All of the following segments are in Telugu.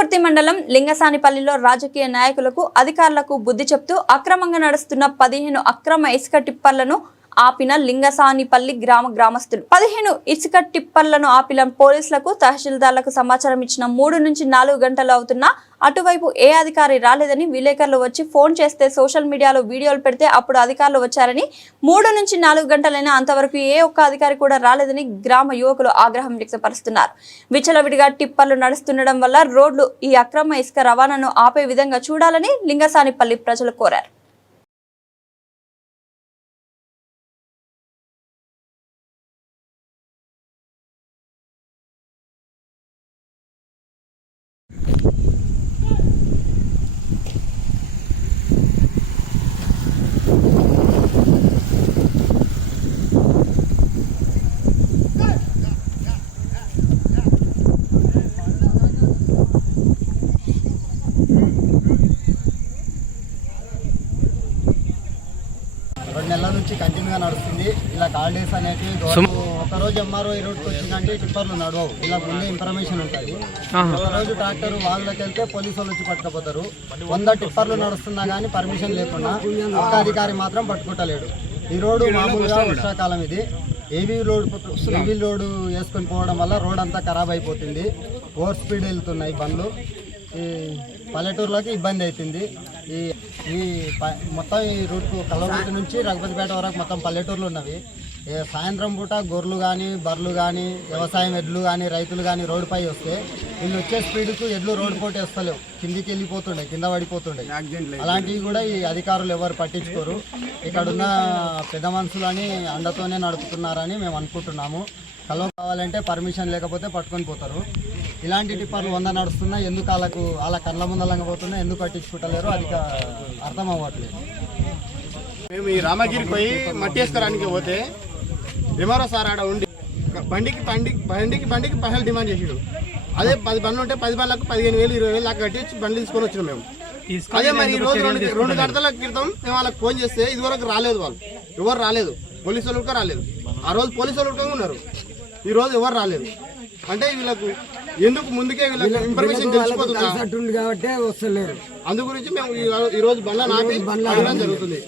పాలకుర్తి మండలం లింగసానిపల్లిలో రాజకీయ నాయకులకు అధికారులకు బుద్ధి చెప్తూ అక్రమంగా నడుస్తున్న 15 అక్రమ ఇసుక టిప్పర్లను ఆపిన లింగసానిపల్లి గ్రామస్తులు 15 ఇసుక టిప్పర్లను ఆపిన పోలీసులకు తహసీల్దార్లకు సమాచారం ఇచ్చిన 3 నుంచి 4 గంటలు అవుతున్నా అటువైపు ఏ అధికారి రాలేదని విలేకరులు వచ్చి ఫోన్ చేస్తే సోషల్ మీడియాలో వీడియోలు పెడితే అప్పుడు అధికారులు వచ్చారని 3 నుంచి 4 గంటలైనా అంతవరకు ఏ ఒక్క అధికారి కూడా రాలేదని గ్రామ యువకులు ఆగ్రహం వ్యక్తపరుస్తున్నారు. విచ్చలవిడిగా టిప్పర్లు నడుస్తుండడం వల్ల రోడ్లు ఈ అక్రమ ఇసుక రవాణాను ఆపే విధంగా చూడాలని లింగసానిపల్లి ప్రజలు కోరారు. నెలల నుంచి కంటిన్యూగా నడుస్తుంది. ఇలా హాలిడేస్ అనేటివి ఒకరోజు ఎంఆర్ఓ ఈ రోడ్కి వచ్చిందంటే టిప్పర్లు నడవవు. ఇలా ముందే ఇన్ఫర్మేషన్ ఉంటుంది. ఒకరోజు ట్రాక్టర్ వాళ్ళకి వెళ్తే పోలీసు వాళ్ళు వచ్చి పట్టుకపోతారు. 100 టిప్పర్లు నడుస్తున్నా కానీ పర్మిషన్ లేకుండా ఒక్క అధికారి మాత్రం పట్టుకుంటలేడు. ఈ రోడ్డు మామూలుగా వర్షాకాలం ఇది ఏవీ లోడ్ వేసుకొని పోవడం వల్ల రోడ్ అంతా ఖరాబ్ అయిపోతుంది. ఓవర్ స్పీడ్ వెళ్తున్నాయి బండ్లు. ఈ పల్లెటూరులోకి ఇబ్బంది అవుతుంది. ఈ మొత్తం ఈ రూట్కు కల్వకుర్తి నుంచి రఘుపతిపేట వరకు మొత్తం పల్లెటూర్లు ఉన్నవి. సాయంత్రం పూట గొర్రెలు కానీ బర్రెలు కానీ వ్యవసాయం ఎడ్లు కానీ రైతులు కానీ రోడ్డుపై వస్తే వీళ్ళు వచ్చే స్పీడ్కు ఎడ్లు రోడ్డు పోటీ వస్తలేవు, కిందికి వెళ్ళిపోతుండే, కింద పడిపోతుండే. అలాంటివి కూడా ఈ అధికారులు ఎవరు పట్టించుకోరు. ఇక్కడున్న పెద్ద మనుషులని అండతోనే నడుపుతున్నారని మేము అనుకుంటున్నాము. కలవ కావాలంటే పర్మిషన్ లేకపోతే పట్టుకొని పోతారు. ఇలాంటి టిప్పర్లు 100 నడుస్తున్నా ఎందుకు వాళ్ళ కళ్ళ ముందలంగా పోతున్నా ఎందుకు పట్టించుకుంటలేరు అది అర్థం అవ్వట్లేదు. మేము ఈ రామగిరికి పోయి మట్టి వేసుకోవడానికి పోతే ఎంఆర్ఓ సార్ ఆడ ఉండి బండికి 10 డిమాండ్ చేసాడు. అదే 10 బండ్లు ఉంటే 10 బండ్లకు 15,000 20,000 దాకా కట్టి బండ్లు తీసుకొని వచ్చినాం మేము. అదే మరి ఈ రోజు 2 గంటల క్రితం మేము వాళ్ళకి ఫోన్ చేస్తే ఇదివరకు రాలేదు, వాళ్ళు ఎవరు రాలేదు, పోలీసు వాళ్ళు కూడా రాలేదు. ఆ రోజు పోలీసు వాళ్ళు కూడా ఉన్నారు, ఈ రోజు ఎవరు రాలేదు. అంటే వీళ్ళకు ఎందుకు ముందుకే వీళ్ళకి ఇన్ఫర్మేషన్ తెలిసిపోతుంది కాబట్టి వస్తలేరు. అందు గురించి మేము ఈ రోజు బండ్ల నాపి అడగడం జరుగుతుంది.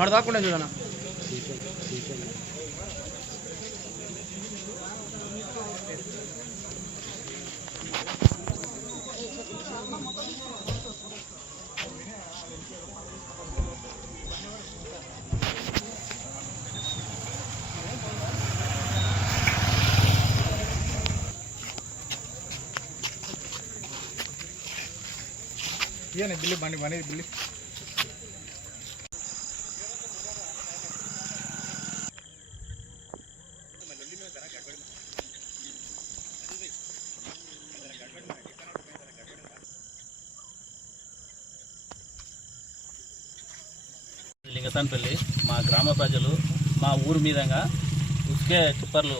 ఆడ దాకుండా చూడనా బిల్లి బండి బిల్లి లింగసానిపల్లి మా గ్రామ ప్రజలు మా ఊరు మీదంగా ఉసుకే టిప్పర్లు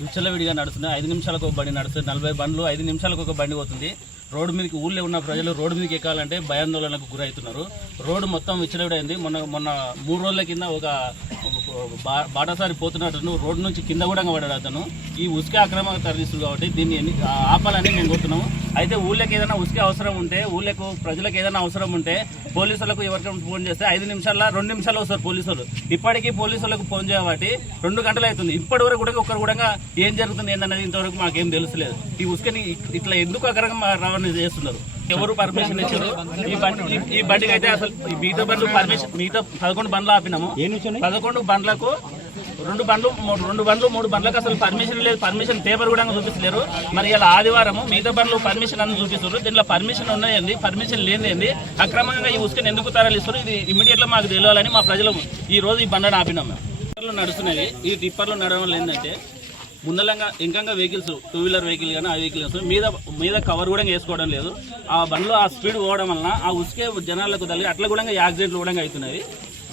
విచ్చలవిడిగా నడుస్తున్నాయి. 5 నిమిషాలకు ఒక బండి నడుస్తుంది, 40 బండ్లు 5 నిమిషాలకు ఒక బండి పోతుంది. రోడ్డు మీదకి ఊళ్ళో ఉన్న ప్రజలు రోడ్డు మీదకి ఎక్కాలంటే భయాందోళనకు గురవుతున్నారు. రోడ్డు మొత్తం విచ్చలవిడైంది. మొన్న 3 రోజుల కింద ఒక బాటసారి పోతున్నట్టు రోడ్డు నుంచి కింద కూడా పడ్డాడు అతను. ఈ ఉసుక అక్రమంగా తరలిస్తుంది కాబట్టి దీన్ని ఆపాలని మేము కోరుతున్నాము. అయితే ఊళ్ళకి ఏదైనా ఉసుక అవసరం ఉంటే, ఊళ్ళకు ప్రజలకు ఏదైనా అవసరం ఉంటే పోలీసులకు ఎవరికైనా ఫోన్ చేస్తే 2 నిమిషాలు వస్తారు పోలీసులు. ఇప్పటికీ పోలీసులకు ఫోన్ చేయబట్టి 2 గంటలు అవుతుంది. ఇప్పటి వరకు కూడా ఒకరు కూడా ఏం జరుగుతుంది ఏందనేది ఇంతవరకు మాకేం తెలుసలేదు. ఈ ఉసుకని ఇట్లా ఎందుకు అక్రమంగా రవాణా చేస్తున్నారు? ఎవరు పర్మిషన్ ఇచ్చారు? ఈ బండికి అయితే అసలు మిగతా బండ్లు పర్మిషన్, మిగతా 11 బండ్లు ఆపినాము. 11 బండ్లకు 2 బండ్లు 3 బండ్లకు అసలు పర్మిషన్ లేదు. పర్మిషన్ పేపర్ కూడా చూపించలేరు. మరి ఇలా ఆదివారం మిగతా బండ్లు పర్మిషన్ అని చూపిస్తారు. దీంట్లో పర్మిషన్ ఉన్నాయండి, పర్మిషన్ లేనిది అక్రమంగా ఈ ఉసుకని ఎందుకు తరలిస్తారు? ఇది ఇమీడియట్గా మాకు తెలియాలని మా ప్రజలు ఈ రోజు ఈ బండ్లను ఆపినాం. మేము టిప్పర్లు నడుస్తున్నాయి. ఈ టిప్పర్లు నడవడం వల్ల ఏంటంటే ముందలంగా ఇంకా వెహికల్స్, 2 వీలర్ వెహికల్ కానీ ఆ వెహికల్స్ మీద కవర్ కూడా వేసుకోవడం లేదు. ఆ బండ్లో ఆ స్పీడ్ పోవడం వలన ఆ ఉసుకే జనాలకు తల్లి అట్లా కూడా యాక్సిడెంట్లు కూడా అవుతున్నాయి.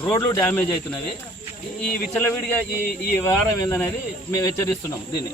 రోడ్లు డ్యామేజ్ అవుతున్నాయి. ఈ విచ్చలవిడిగా ఈ వ్యవహారం ఏందనేది మేము హెచ్చరిస్తున్నాం దీన్ని.